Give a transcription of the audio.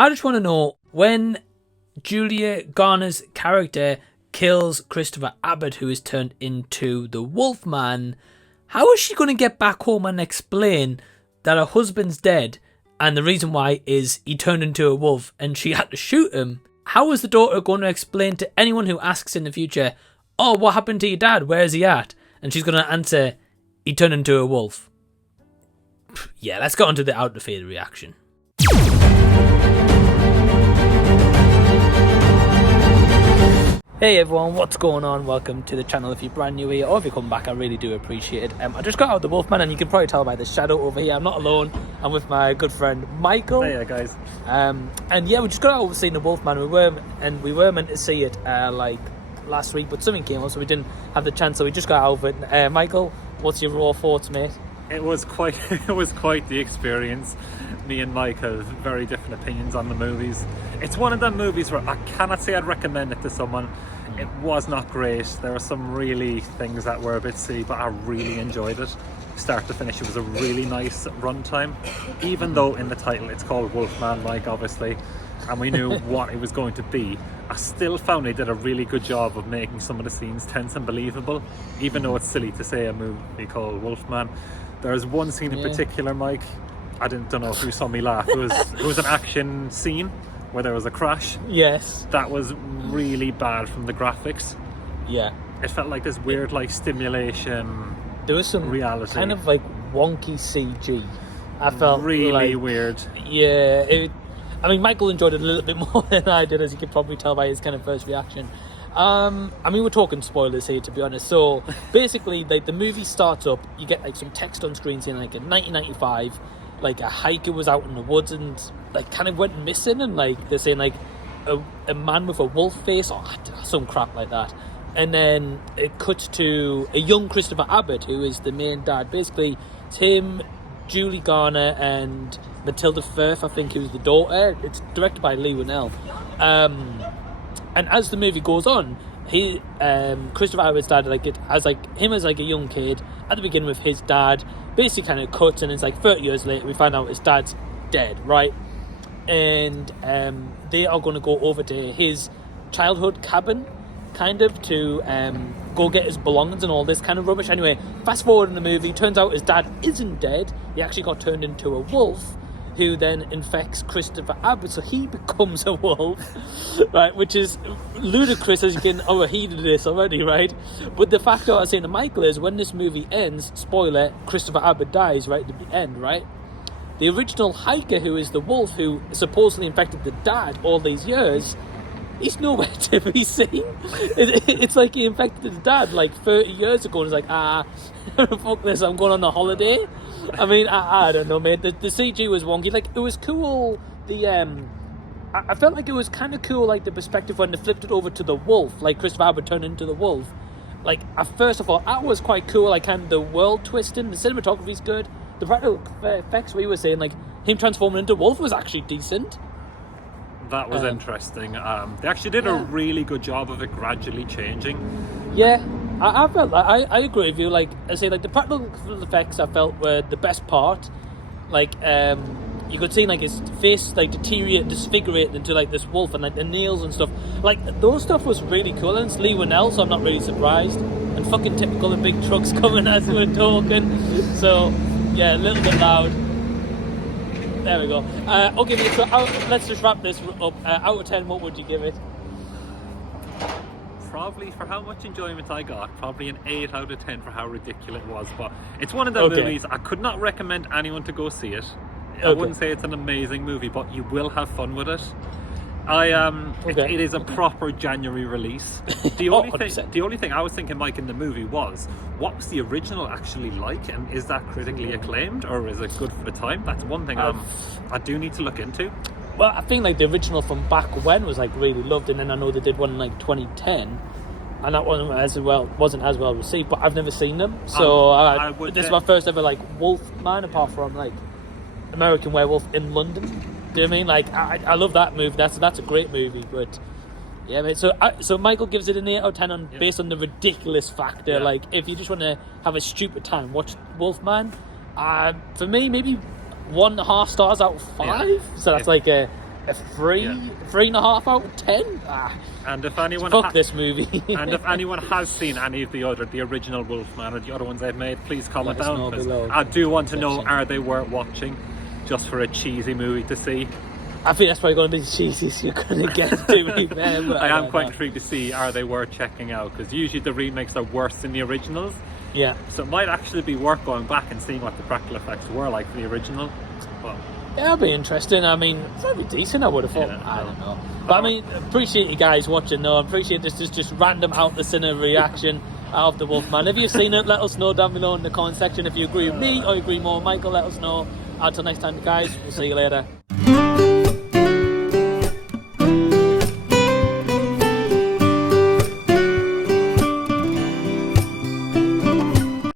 I just want to know, when Julia Garner's character kills Christopher Abbott, who is turned into the Wolfman, how is she going to get back home and explain that her husband's dead and the reason why is he turned into a wolf and she had to shoot him? How is the daughter going to explain to anyone who asks in the future, oh, what happened to your dad? Where is he at? And she's going to answer, he turned into a wolf. Yeah, let's get on to the out of theatre reaction. Hey everyone, what's going on? Welcome to the channel. If you're brand new here or if you come back, I really do appreciate it. I just got out the Wolfman, and you can probably tell by the shadow over here. I'm not alone. I'm with my good friend Michael. Hey guys. And yeah, we just got out of seeing the Wolfman. We were meant to see it like last week, but something came up, so we didn't have the chance. So we just got out of it. Michael, what's your raw thoughts, mate? It was quite the experience. Me and Mike have very different opinions on the movies. It's one of them movies where I cannot say I'd recommend it to someone. It was not great. There were some really things that were a bit silly, but I really enjoyed it. Start to finish, it was a really nice runtime. Even though in the title it's called Wolfman, like obviously, and we knew what it was going to be, I still found they did a really good job of making some of the scenes tense and believable, even though it's silly to say a movie called Wolfman. There's one scene in particular, Mike, I don't know if you saw me laugh. It was an action scene where there was a crash. Yes. That was really bad from the graphics. Yeah. It felt like this weird like stimulation. There was some reality. Kind of like wonky CG. I felt really like, weird. Yeah. I mean, Michael enjoyed it a little bit more than I did, as you could probably tell by his kind of first reaction. I mean, we're talking spoilers here, to be honest. So basically, like, the movie starts up, you get like some text on screen saying like in 1995, like a hiker was out in the woods and like kind of went missing, and like they're saying like a man with a wolf face or some crap like that. And then it cuts to a young Christopher Abbott, who is the main dad. Basically, it's him, Julie Garner, and Matilda Firth, I think, who's the daughter. It's directed by Leigh Whannell. And as the movie goes on, Christopher Abbott's dad, like it has like him as like a young kid at the beginning with his dad, basically kind of cuts, and it's like 30 years later we find out his dad's dead, right? And they are going to go over to his childhood cabin, kind of, to go get his belongings and all this kind of rubbish. Anyway, fast forward in the movie, turns out his dad isn't dead. He actually got turned into a wolf, who then infects Christopher Abbott, so he becomes a wolf, right? Which is ludicrous, as you can overheated this already, right? But the fact that I was saying to Michael is, when this movie ends, spoiler, Christopher Abbott dies right at the end, right? The original hiker, who is the wolf, who supposedly infected the dad all these years, he's nowhere to be seen. It's like he infected the dad like 30 years ago, and he's like, fuck this, I'm going on the holiday. I mean, I don't know, mate. The CG was wonky. Like, it was cool. I felt like it was kind of cool, like the perspective when they flipped it over to the wolf, like Christopher Abbott turned into the wolf. Like, at first of all, that was quite cool. Like, kind of the world twisting. The cinematography's good. The practical effects, we were saying, like him transforming into a wolf, was actually decent. That was interesting. They actually did a really good job of it gradually changing. Yeah, I felt like, I agree with you. Like I say, like the practical effects I felt were the best part. Like you could see like his face like deteriorate, disfigurate into like this wolf, and like the nails and stuff. Like those stuff was really cool. And it's Leigh Whannell, so I'm not really surprised. And fucking typical of big trucks coming as we're talking. So yeah, a little bit loud. There we go. Okay, mate, so let's just wrap this up. Out of 10, what would you give it? Probably, for how much enjoyment I got, probably an 8 out of 10 for how ridiculous it was. But it's one of those movies I could not recommend anyone to go see it. I wouldn't say it's an amazing movie, but you will have fun with it. It is a proper January release. The only thing I was thinking, Mike, in the movie was, what was the original actually like, and is that critically acclaimed, or is it good for the time? That's one thing I do need to look into. Well, I think like the original from back when was like really loved, and then I know they did one in like 2010, and that wasn't as well received. But I've never seen them, so this is my first ever like Wolfman, apart from like American Werewolf in London. Do you know what I mean? Like, I love that movie. That's a great movie. But yeah, mate. So Michael gives it an 8 out of 10 based on the ridiculous factor. Yeah. Like, if you just want to have a stupid time, watch Wolfman. For me, maybe 1.5 stars out of 5. Yeah. So that's like a A 3.5 out of 10. And if anyone Fuck this movie. and if anyone has seen any of the original Wolfman or the other ones I've made, please comment Let us down, know 'cause below. I do want to know, Section. are they worth watching just for a cheesy movie to see? I think that's probably going to be the cheesiest you're going to get, to be fair. But I am don't quite know. intrigued to see, are they worth checking out, because usually the remakes are worse than the originals, Yeah. so it might actually be worth going back and seeing what the practical effects were like for the original. But Yeah, it'll be interesting. I mean, it's probably decent, I would have thought. Yeah, I don't know. But I mean, appreciate you guys watching, though. I appreciate this is just random out the cinema reaction of the Wolfman. If you've seen it, let us know down below in the comment section. If you agree with me or you agree more with Michael, let us know. Until next time, guys, we'll see you later.